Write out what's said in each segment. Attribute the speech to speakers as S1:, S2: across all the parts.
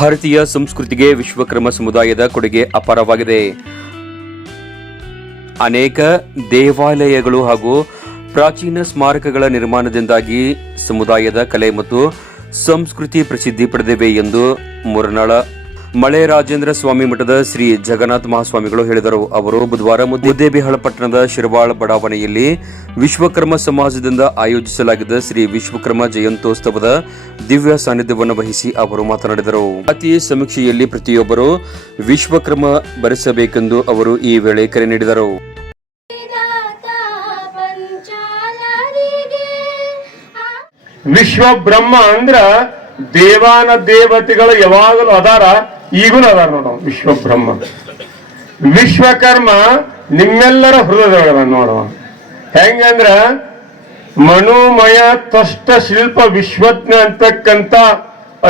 S1: ಭಾರತೀಯ ಸಂಸ್ಕೃತಿಗೆ ವಿಶ್ವಕರ್ಮ ಸಮುದಾಯದ ಕೊಡುಗೆ ಅಪಾರವಾಗಿದೆ. ಅನೇಕ ದೇವಾಲಯಗಳು ಹಾಗೂ ಪ್ರಾಚೀನ ಸ್ಮಾರಕಗಳ ನಿರ್ಮಾಣದಿಂದಾಗಿ ಸಮುದಾಯದ ಕಲೆ ಮತ್ತು ಸಂಸ್ಕೃತಿ ಪ್ರಸಿದ್ಧಿ ಪಡೆದಿವೆ ಎಂದು ಮುರನಾಳ ಮಳೆ ರಾಜೇಂದ್ರ ಸ್ವಾಮಿ ಮಠದ ಶ್ರೀ ಜಗನ್ನಾಥ ಮಹಾಸ್ವಾಮಿಗಳು ಹೇಳಿದರು. ಅವರು ಬುಧವಾರ ಮುದ್ದೇಬಿಹಾಳ ಪಟ್ಟಣದ ಶಿರವಾಳ ಬಡಾವಣೆಯಲ್ಲಿ ವಿಶ್ವಕರ್ಮ ಸಮಾಜದಿಂದ ಆಯೋಜಿಸಲಾಗಿದ್ದ ಶ್ರೀ ವಿಶ್ವಕರ್ಮ ಜಯಂತ್ಯೋತ್ಸವದ ದಿವ್ಯ ಸಾನ್ನಿಧ್ಯವನ್ನು ವಹಿಸಿ ಅವರು ಮಾತನಾಡಿದರು. ಜಾತಿ ಸಮೀಕ್ಷೆಯಲ್ಲಿ ಪ್ರತಿಯೊಬ್ಬರು ವಿಶ್ವಕರ್ಮ ಬರೆಸಬೇಕೆಂದು ಅವರು ಈ ವೇಳೆ ಕರೆ ನೀಡಿದರು.
S2: ವಿಶ್ವಬ್ರಹ್ಮ ಪಂಚಾಲರಿಗೆ
S3: ವಿಶ್ವ ಬ್ರಹ್ಮ ಅಂದ್ರ ದೇವಾನ ದೇವತೆಗಳು ಯಾವಾಗಲೂ ಅದಾರ ಈಗೂ ಅದಾರ ನೋಡ ವಿಶ್ವಬ್ರಹ್ಮ. ವಿಶ್ವಕರ್ಮ ನಿಮ್ಮೆಲ್ಲರ ಹೃದಯದೊಳಗ ನೋಡುವ ಹೆಂಗಂದ್ರ ಮನೋಮಯ ತಷ್ಟ ಶಿಲ್ಪ ವಿಶ್ವಜ್ಞ ಅಂತಕ್ಕಂತ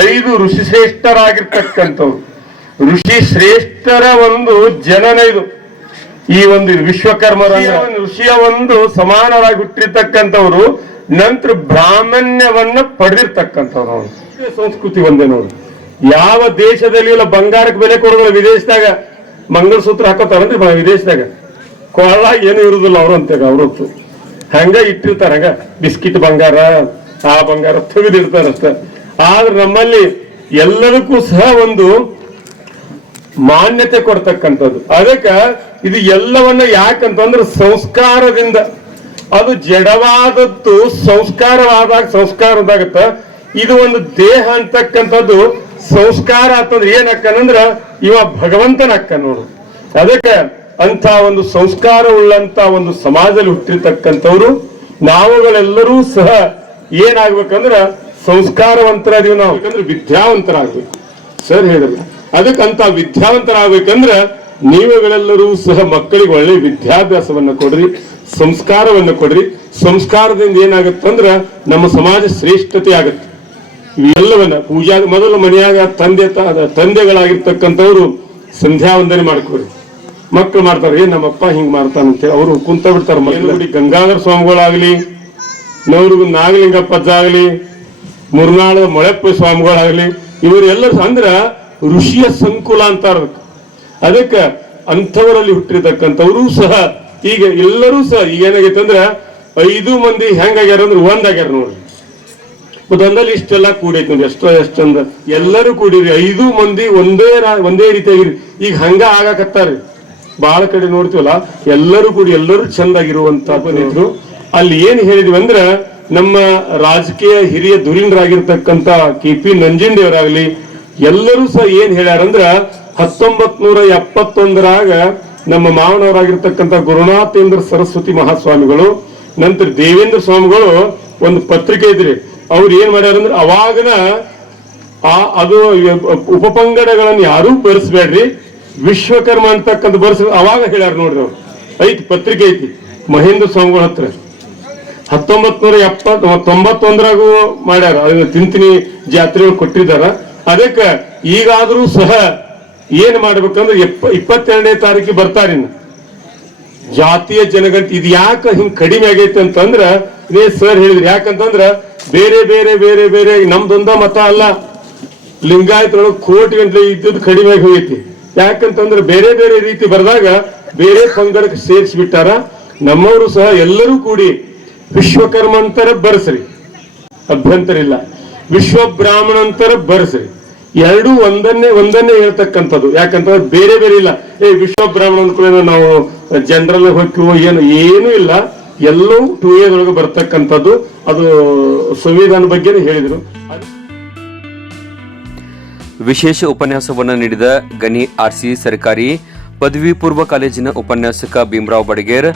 S3: ಐದು ಋಷಿ ಶ್ರೇಷ್ಠರಾಗಿರ್ತಕ್ಕಂಥವ್ರು ಋಷಿ ಶ್ರೇಷ್ಠರ ಒಂದು ಜನನ ಇದು. ಈ ಒಂದು ವಿಶ್ವಕರ್ಮರ ಋಷಿಯ ಒಂದು ಸಮಾನರಾಗಿ ಹುಟ್ಟಿರ್ತಕ್ಕಂಥವ್ರು ನಂತರ ಬ್ರಾಹ್ಮಣ್ಯವನ್ನ ಪಡೆದಿರ್ತಕ್ಕಂಥವ್ರು ಅವ್ರು. ಸಂಸ್ಕೃತಿ ಒಂದೇ ನೋಡಿ. ಯಾವ ದೇಶದಲ್ಲಿ ಇಲ್ಲ, ಬಂಗಾರಕ್ಕೆ ಬೆಲೆ ಕೊಡೋದಿಲ್ಲ ವಿದೇಶದಾಗ ಮಂಗಲಸೂತ್ರ ಹಾಕೋತಾರಂದ್ರೆ ವಿದೇಶದಾಗ. ಕೊಳ್ಳ ಏನು ಇರುದಿಲ್ಲ ಅವರು ಅಂತಾಗ ಅವ್ರತ್ತು ಹಂಗ ಇಟ್ಟಿರ್ತಾರ, ಹಂಗ. ಬಿಸ್ಕಿಟ್ ಬಂಗಾರ ಆ ಬಂಗಾರ ತೆಗೆದಿರ್ತಾರಷ್ಟ ಆದ್ರೆ ನಮ್ಮಲ್ಲಿ ಎಲ್ಲದಕ್ಕೂ ಸಹ ಒಂದು ಮಾನ್ಯತೆ ಕೊಡ್ತಕ್ಕಂಥದ್ದು. ಅದಕ್ಕೆ ಇದು ಎಲ್ಲವನ್ನ ಯಾಕಂತಂದ್ರೆ ಸಂಸ್ಕಾರದಿಂದ ಅದು ಜಡವಾದದ್ದು ಸಂಸ್ಕಾರವಾದಾಗ ಸಂಸ್ಕಾರದಾಗತ್ತ ಇದು ಒಂದು ದೇಹ ಅಂತಕ್ಕಂಥದ್ದು ಸಂಸ್ಕಾರ ಅಂತಂದ್ರೆ ಏನಕ್ಕನಂದ್ರ ಇವ ಭಗವಂತನ ಅಕ್ಕ ನೋಡು. ಅದಕ್ಕೆ ಅಂತ ಒಂದು ಸಂಸ್ಕಾರ ಉಳ್ಳಂತ ಒಂದು ಸಮಾಜದಲ್ಲಿ ಹುಟ್ಟಿರ್ತಕ್ಕಂಥವ್ರು, ನಾವುಗಳೆಲ್ಲರೂ ಸಹ ಏನಾಗ್ಬೇಕಂದ್ರ ಸಂಸ್ಕಾರವಂತರಾದೀವಿ ನಾವು. ಯಾಕಂದ್ರೆ ವಿದ್ಯಾವಂತರಾಗ್ಬೇಕು. ಸರ್ ಹೇಳಿದ್ರು. ಅದಕ್ಕಂತ ವಿದ್ಯಾವಂತರಾಗ್ಬೇಕಂದ್ರ ನೀವುಗಳೆಲ್ಲರೂ ಸಹ ಮಕ್ಕಳಿಗೆ ಒಳ್ಳೆ ವಿದ್ಯಾಭ್ಯಾಸವನ್ನ ಕೊಡ್ರಿ. ಸಂಸ್ಕಾರವನ್ನ ಕೊಡ್ರಿ. ಸಂಸ್ಕಾರದಿಂದ ಏನಾಗತ್ತಂದ್ರ ನಮ್ಮ ಸಮಾಜ ಶ್ರೇಷ್ಠತೆ ಆಗುತ್ತೆ. ಇವೆಲ್ಲವನ್ನ ಪೂಜಾ, ಮೊದಲು ಮನೆಯಾಗ ತಂದೆ ತಂದೆಗಳಾಗಿರ್ತಕ್ಕಂಥವ್ರು ಸಂಧ್ಯಾ ವಂದನೆ ಮಾಡ್ಕೊಡ್ರಿ ಮಕ್ಕಳು ಮಾಡ್ತಾರೆ ಏನ್ ನಮ್ಮಪ್ಪ ಹಿಂಗ್ ಮಾಡ್ತಾನಂತೇಳಿ ಅವರು ಕುಂತ ಬಿಡ್ತಾರೆ ಗಂಗಾಧರ ಸ್ವಾಮಿಗಳಾಗ್ಲಿ ನವರುಗು ನಾಗಲಿಂಗಪ್ಪ ಮುರ್ನಾಳದ ಮೊಳೆಪ್ಪ ಸ್ವಾಮಿಗಳಾಗ್ಲಿ, ಇವರೆಲ್ಲರೂ ಅಂದ್ರ ಋಷಿಯ ಸಂಕುಲ ಅಂತಾರ ಅದಕ್ಕೆ ಅಂಥವರಲ್ಲಿ ಹುಟ್ಟಿರ್ತಕ್ಕಂಥವರು ಸಹ ಈಗ ಎಲ್ಲರೂ ಸಹ ಈಗ ಏನಾಗೈತೆ ಅಂದ್ರ ಐದು ಮಂದಿ ಹೆಂಗಾಗ್ಯಾರ ಅಂದ್ರೆ ಒಂದಾಗ್ಯಾರ ನೋಡ್ರಿ. ಒಂದಲ್ಲಿ ಇಷ್ಟೆಲ್ಲ ಕೂಡೈತಿ ನೋಡಿ ಎಷ್ಟೋ ಎಷ್ಟಂದ ಎಲ್ಲರೂ ಕೂಡಿರಿ ಐದು ಮಂದಿ ಒಂದೇ ಒಂದೇ ರೀತಿಯಾಗಿರಿ. ಈಗ ಹಂಗ ಆಗಾಕತ್ತಾರ. ಬಹಳ ಕಡೆ ನೋಡ್ತೀವಲ್ಲ ಎಲ್ಲರೂ ಕೂಡಿ ಎಲ್ಲರೂ ಚಂದಾಗಿರುವಂತ ಬಂದಿದ್ರು ಅಲ್ಲಿ ಏನ್ ಹೇಳಿದ್ವಿ ಅಂದ್ರ ನಮ್ಮ ರಾಜಕೀಯ ಹಿರಿಯ ಧುರೀಂದ್ರಾಗಿರ್ತಕ್ಕಂತ ಕೆ ಪಿ ನಂಜನದೇವರಾಗ್ಲಿ ಎಲ್ಲರೂ ಸಹ ಏನ್ ಹೇಳ್ಯಾರಂದ್ರ ಹತ್ತೊಂಬತ್ ನೂರ ಎಪ್ಪತ್ತೊಂದರಾಗ ನಮ್ಮ ಮಾವನವರಾಗಿರ್ತಕ್ಕಂಥ ಗುರುನಾಥೇಂದ್ರ ಸರಸ್ವತಿ ಮಹಾಸ್ವಾಮಿಗಳು, ನಂತರ ದೇವೇಂದ್ರ ಸ್ವಾಮಿಗಳು ಒಂದು ಪತ್ರಿಕೆ ಇದ್ರಿ. ಅವ್ರು ಏನ್ ಮಾಡ್ಯಾರಂದ್ರೆ ಅವಾಗನ ಆ ಅದು ಉಪಪಂಗಡಗಳನ್ನು ಯಾರೂ ಬರೆಸ್ಬೇಡ್ರಿ. ವಿಶ್ವಕರ್ಮ ಅಂತಕ್ಕಂಥ ಬರ್ಸ್, ಅವಾಗ ಹೇಳ್ಯಾರ ನೋಡ್ರಿ ಅವ್ರು. ಐತಿ ಪತ್ರಿಕೆ ಐತಿ, ಮಹೇಂದ್ರ ಸ್ವಾಮಿಗಳ ಹತ್ರ. ಹತ್ತೊಂಬತ್ ನೂರ ಎಪ್ಪತ್ ತೊಂಬತ್ತೊಂದರಾಗೂ ಮಾಡ್ಯಾರ. ಅದನ್ನ ತಿಂತಿನಿ, ಜಾತ್ರೆಗಳು ಕೊಟ್ಟಿದ್ದಾರ. ಅದಕ್ಕೆ ಈಗಾದ್ರೂ ಸಹ ಏನ್ ಮಾಡ್ಬೇಕಂದ್ರೆ ಎಪ್ಪ, ಇಪ್ಪತ್ತೆರಡನೇ ತಾರೀಕಿಗೆ ಬರ್ತಾರೆ ಜಾತಿಯ ಜನಗಣತಿ ಇದು ಯಾಕೆ ಹಿಂಗೆ ಕಡಿಮೆ ಆಗೈತೆ ಅಂತಂದ್ರ ಇದೇ ಸರ್ ಹೇಳಿದ್ರಿ, ಯಾಕಂತಂದ್ರ ಬೇರೆ ಬೇರೆ ಬೇರೆ ಬೇರೆ ನಮ್ದೊಂದ ಮತ ಅಲ್ಲ. ಲಿಂಗಾಯತರೊಳಗೆ ಕೋಟಿ ಗಂಟೆ ಇದ್ದದ್ದು ಕಡಿಮೆ ಆಗಿ ಹೋಗೈತಿ. ಯಾಕಂತಂದ್ರೆ ಬೇರೆ ಬೇರೆ ರೀತಿ ಬರೆದಾಗ ಬೇರೆ ಪಂಗಡಕ್ಕೆ ಸೇರಿಸ್ಬಿಟ್ಟಾರ. ನಮ್ಮವರು ಸಹ ಎಲ್ಲರೂ ಕೂಡಿ ವಿಶ್ವಕರ್ಮ ಅಂತರ ಬರ್ಸ್ರಿ. ಅಭ್ಯಂತರ ಇಲ್ಲ. ವಿಶ್ವ ಬ್ರಾಹ್ಮಣ ಅಂತರ ಬರ್ಸ್ರಿ. ಎರಡೂ ಒಂದನ್ನೇ ಒಂದನ್ನೇ ಹೇಳ್ತಕ್ಕಂಥದ್ದು. ಯಾಕಂತಂದ್ರೆ ಬೇರೆ ಬೇರೆ ಇಲ್ಲ. ಏ, ವಿಶ್ವ ಬ್ರಾಹ್ಮಣ ಅಂದ್ಕೊಳ್ಳೋ ನಾವು ಜನರಲ್ ಹೋಗ್ತೀವೋ ಏನು, ಏನೂ ಇಲ್ಲ. ಎಲ್ಲವೂ ಟೂ ಒಳಗೆ ಬರ್ತಕ್ಕಂಥದ್ದು. ಅದು ಸಂವಿಧಾನ ಬಗ್ಗೆನೇ ಹೇಳಿದ್ರು.
S1: ವಿಶೇಷ ಉಪನ್ಯಾಸವನ್ನು ನೀಡಿದ ಗನಿ ಆರ್ಸಿ ಸರ್ಕಾರಿ ಪದವಿ ಪೂರ್ವ ಕಾಲೇಜಿನ ಉಪನ್ಯಾಸಕ ಭೀಮರಾವ್ ಬಡಗೇರ್,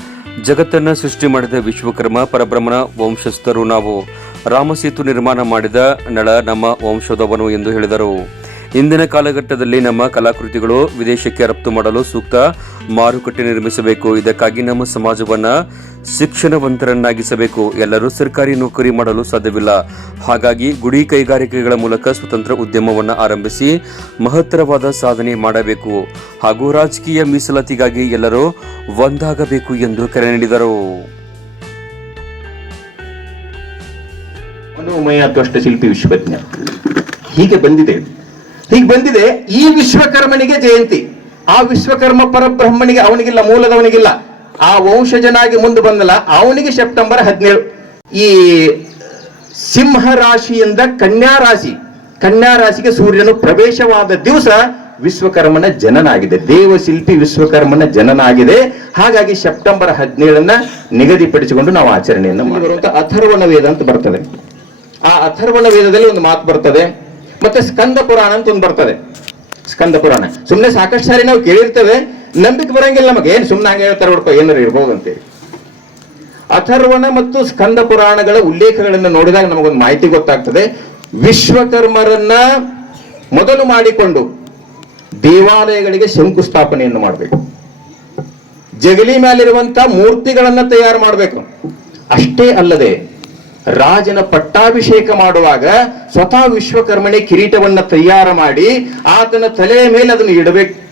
S1: ಜಗತ್ತನ್ನು ಸೃಷ್ಟಿ ಮಾಡಿದ ವಿಶ್ವಕರ್ಮ, ಪರಬ್ರಹ್ಮನ ವಂಶಸ್ಥರು ನಾವು. ರಾಮಸೇತು ನಿರ್ಮಾಣ ಮಾಡಿದ ನಳ ನಮ್ಮ ವಂಶದವನು ಎಂದು ಹೇಳಿದರು. ಇಂದಿನ ಕಾಲಘಟ್ಟದಲ್ಲಿ ನಮ್ಮ ಕಲಾಕೃತಿಗಳು ವಿದೇಶಕ್ಕೆ ರಫ್ತು ಮಾಡಲು ಸೂಕ್ತ ಮಾರುಕಟ್ಟೆ ನಿರ್ಮಿಸಬೇಕು. ಇದಕ್ಕಾಗಿ ನಮ್ಮ ಸಮಾಜವನ್ನು ಶಿಕ್ಷಣವಂತರನ್ನಾಗಿಸಬೇಕು. ಎಲ್ಲರೂ ಸರ್ಕಾರಿ ನೌಕರಿ ಮಾಡಲು ಸಾಧ್ಯವಿಲ್ಲ. ಹಾಗಾಗಿ ಗುಡಿ ಕೈಗಾರಿಕೆಗಳ ಮೂಲಕ ಸ್ವತಂತ್ರ ಉದ್ಯಮವನ್ನು ಆರಂಭಿಸಿ ಮಹತ್ತರವಾದ ಸಾಧನೆ ಮಾಡಬೇಕು. ಹಾಗೂ ರಾಜಕೀಯ ಮೀಸಲಾತಿಗಾಗಿ ಎಲ್ಲರೂ ಒಂದಾಗಬೇಕು ಎಂದು ಕರೆ ನೀಡಿದರು.
S4: ಮನೋಮಯ ಶಿಲ್ಪಿ ವಿಶ್ವಜ್ಞ. ಹೀಗೆ ಬಂದಿದೆ. ಹೀಗೆ ಬಂದಿದೆ ಈ ವಿಶ್ವಕರ್ಮನಿಗೆ ಜಯಂತಿ. ಆ ವಿಶ್ವಕರ್ಮ ಪರಬ್ರಹ್ಮನಿಗೆ ಅವನಿಗಿಲ್ಲ ಮೂಲದವನಿಗಿಲ್ಲ. ಆ ವಂಶಜನಾಗಿ ಮುಂದೆ ಬಂದಲ್ಲ ಅವನಿಗೆ ಸೆಪ್ಟೆಂಬರ್ ಹದಿನೇಳು. ಈ ಸಿಂಹ ರಾಶಿಯಿಂದ ಕನ್ಯಾ ರಾಶಿ ಕನ್ಯಾ ರಾಶಿಗೆ ಸೂರ್ಯನು ಪ್ರವೇಶವಾದ ದಿವಸ ವಿಶ್ವಕರ್ಮನ ಜನನ ಆಗಿದೆ ದೇವಶಿಲ್ಪಿ ವಿಶ್ವಕರ್ಮನ ಜನನ ಆಗಿದೆ ಹಾಗಾಗಿ ಸೆಪ್ಟೆಂಬರ್ ಹದಿನೇಳನ್ನ ನಿಗದಿಪಡಿಸಿಕೊಂಡು ನಾವು ಆಚರಣೆಯನ್ನು ಮಾಡುವಂತ ಅಥರ್ವಣ ವೇದ ಅಂತ ಬರ್ತದೆ. ಆ ಅಥರ್ವಣ ವೇದದಲ್ಲಿ ಒಂದು ಮಾತು ಬರ್ತದೆ. ಮತ್ತೆ ಸ್ಕಂದ ಪುರಾಣ ಅಂತ ಒಂದು ಬರ್ತದೆ. ಸ್ಕಂದ ಪುರಾಣ. ಸುಮ್ಮನೆ ಸಾಕಷ್ಟು ಸಾರಿ ನಾವು ಕೇಳಿರ್ತೇವೆ. ನಂಬಿಕೆ ಬರಂಗಿಲ್ಲ ನಮಗೆ. ಏನು ಸುಮ್ಮನೆ ಹಂಗೆ ಹೇಳ್ತಾರೆ ಹುಡ್ಕೋ, ಏನಾರು ಇರ್ಬೋದು ಅಂತೇಳಿ. ಅಥರ್ವಣ ಮತ್ತು ಸ್ಕಂದ ಪುರಾಣಗಳ ಉಲ್ಲೇಖಗಳನ್ನು ನೋಡಿದಾಗ ನಮಗೊಂದು ಮಾಹಿತಿ ಗೊತ್ತಾಗ್ತದೆ. ವಿಶ್ವಕರ್ಮರನ್ನ ಮೊದಲು ಮಾಡಿಕೊಂಡು ದೇವಾಲಯಗಳಿಗೆ ಶಂಕುಸ್ಥಾಪನೆಯನ್ನು ಮಾಡಬೇಕು. ಜಗಲಿ ಮೇಲಿರುವಂತ ಮೂರ್ತಿಗಳನ್ನ ತಯಾರು ಮಾಡಬೇಕು. ಅಷ್ಟೇ ಅಲ್ಲದೆ ರಾಜನ ಪಟ್ಟಾಭಿಷೇಕ ಮಾಡುವಾಗ ಸ್ವತಃ ವಿಶ್ವಕರ್ಮಣೆ ಕಿರೀಟವನ್ನ ತಯಾರ ಮಾಡಿ ಆತನ ತಲೆಯ ಮೇಲೆ ಅದನ್ನು ಇಡಬೇಕು.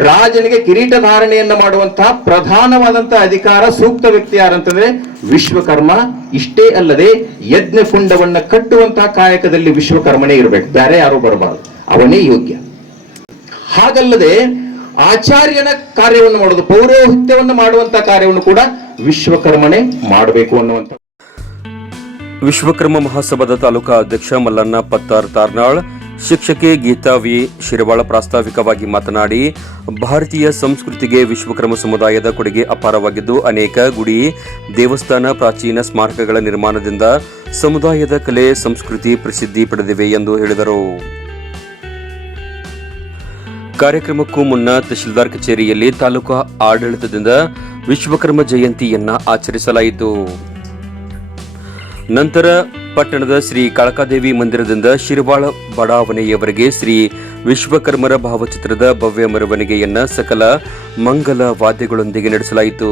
S4: ರಾಜನಿಗೆ ಕಿರೀಟ ಧಾರಣೆಯನ್ನ ಮಾಡುವಂತಹ ಪ್ರಧಾನವಾದಂತಹ ಅಧಿಕಾರ ಸೂಕ್ತ ವ್ಯಕ್ತಿ ಯಾರಂತಂದ್ರೆ ವಿಶ್ವಕರ್ಮ. ಇಷ್ಟೇ ಅಲ್ಲದೆ ಯಜ್ಞ ಕುಂಡವನ್ನ ಕಟ್ಟುವಂತಹ ಕಾಯಕದಲ್ಲಿ ವಿಶ್ವಕರ್ಮನೇ ಇರಬೇಕು. ಬೇರೆ ಯಾರು ಬರಬಾರದು. ಅವನೇ ಯೋಗ್ಯ. ಹಾಗಲ್ಲದೆ ಆಚಾರ್ಯನ ಕಾರ್ಯವನ್ನು ಮಾಡೋದು ಪೌರೋಹಿತ್ಯವನ್ನು ಮಾಡುವಂತಹ ಕಾರ್ಯವನ್ನು ಕೂಡ ವಿಶ್ವಕರ್ಮನೆ ಮಾಡಬೇಕು ಅನ್ನುವಂತ
S1: ವಿಶ್ವಕರ್ಮ ಮಹಾಸಭಾದ ತಾಲೂಕಾ ಅಧ್ಯಕ್ಷ ಮಲ್ಲಣ್ಣ ಪತ್ತಾರ್ ತಾರ್ನಾಳ್, ಶಿಕ್ಷಕಿ ಗೀತಾ ವಿ ಶಿರವಾಳ ಪ್ರಾಸ್ತಾವಿಕವಾಗಿ ಮಾತನಾಡಿ, ಭಾರತೀಯ ಸಂಸ್ಕೃತಿಗೆ ವಿಶ್ವಕರ್ಮ ಸಮುದಾಯದ ಕೊಡುಗೆ ಅಪಾರವಾಗಿದ್ದು ಅನೇಕ ಗುಡಿ, ದೇವಸ್ಥಾನ, ಪ್ರಾಚೀನ ಸ್ಮಾರಕಗಳ ನಿರ್ಮಾಣದಿಂದ ಸಮುದಾಯದ ಕಲೆ, ಸಂಸ್ಕೃತಿ ಪ್ರಸಿದ್ಧಿ ಪಡೆದಿವೆ ಎಂದು ಹೇಳಿದರು. ಕಾರ್ಯಕ್ರಮಕ್ಕೂ ಮುನ್ನ ತಹಶೀಲ್ದಾರ್ ಕಚೇರಿಯಲ್ಲಿ ತಾಲೂಕಾ ಆಡಳಿತದಿಂದ ವಿಶ್ವಕರ್ಮ ಜಯಂತಿಯನ್ನ ಆಚರಿಸಲಾಯಿತು. ನಂತರ ಪಟ್ಟಣದ ಶ್ರೀ ಕಾಳಕಾದೇವಿ ಮಂದಿರದಿಂದ ಶಿರವಾಳ ಬಡಾವಣೆಯವರೆಗೆ ಶ್ರೀ ವಿಶ್ವಕರ್ಮರ ಭಾವಚಿತ್ರದ ಭವ್ಯ ಮೆರವಣಿಗೆಯನ್ನ ಸಕಲ ಮಂಗಲ ವಾದ್ಯಗಳೊಂದಿಗೆ ನಡೆಸಲಾಯಿತು.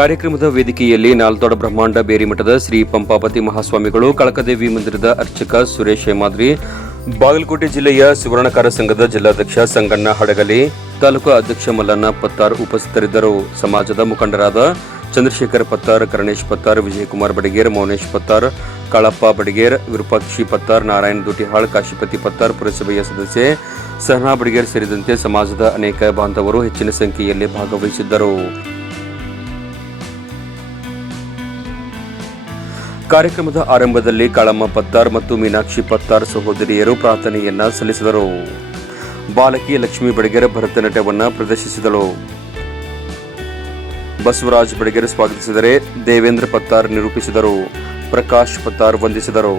S1: ಕಾರ್ಯಕ್ರಮದ ವೇದಿಕೆಯಲ್ಲಿ ನಾಲ್ದೊಡ ಬ್ರಹ್ಮಾಂಡ ಬೇರಿಮಠದ ಶ್ರೀ ಪಂಪಾಪತಿ ಮಹಾಸ್ವಾಮಿಗಳು, ಕಳಕದೇವಿ ಮಂದಿರದ ಅರ್ಚಕ ಸುರೇಶ್ ಹೇಮಾದ್ರಿ, ಬಾಗಲಕೋಟೆ ಜಿಲ್ಲೆಯ ಸುವರ್ಣಕಾರ ಸಂಘದ ಜಿಲ್ಲಾಧ್ಯಕ್ಷ ಸಂಗಣ್ಣ ಹಡಗಲಿ, ತಾಲೂಕು ಅಧ್ಯಕ್ಷ ಮಲ್ಲಣ್ಣ ಪತ್ತಾರ್ ಉಪಸ್ಥಿತರಿದ್ದರು. ಸಮಾಜದ ಮುಖಂಡರಾದ ಚಂದ್ರಶೇಖರ್ ಪತ್ತಾರ್, ಕರಣೇಶ್ ಪತ್ತಾರ್, ವಿಜಯಕುಮಾರ್ ಬಡಿಗೇರ್, ಮೌನೇಶ್ ಪತ್ತಾರ್, ಕಾಳಪ್ಪ ಬಡಿಗೇರ್, ವಿರೂಪಾಕ್ಷಿ ಪತ್ತಾರ್, ನಾರಾಯಣ ದೂಟಿಹಾಳ್ ಕಾಶಿಪತಿ ಪತ್ತಾರ್ ಪುರಸಭೆಯ ಸದಸ್ಯೆ ಸಹನಾ ಬಡಿಗೇರ್ ಸೇರಿದಂತೆ ಸಮಾಜದ ಅನೇಕ ಬಾಂಧವರು ಹೆಚ್ಚಿನ ಸಂಖ್ಯೆಯಲ್ಲಿ ಭಾಗವಹಿಸಿದ್ದರು. ಕಾರ್ಯಕ್ರಮದ ಆರಂಭದಲ್ಲಿ ಕಾಳಮ್ಮ ಪತ್ತಾರ್ ಮತ್ತು ಮೀನಾಕ್ಷಿ ಪತ್ತಾರ್ ಸಹೋದರಿಯರು ಪ್ರಾರ್ಥನೆಯನ್ನ ಸಲ್ಲಿಸಿದರು. ಬಾಲಕಿ ಲಕ್ಷ್ಮೀ ಬಡಿಗೆರ ಭರತನಾಟ್ಯವನ್ನು ಪ್ರದರ್ಶಿಸಿದಳು. ಬಸವರಾಜ್ ಬಡಿಗೆರ್ ಸ್ವಾಗತಿಸಿದರೆ ದೇವೇಂದ್ರ ಪತ್ತಾರ್ ನಿರೂಪಿಸಿದರು. ಪ್ರಕಾಶ್ ಪತ್ತಾರ್ ವಂದಿಸಿದರು.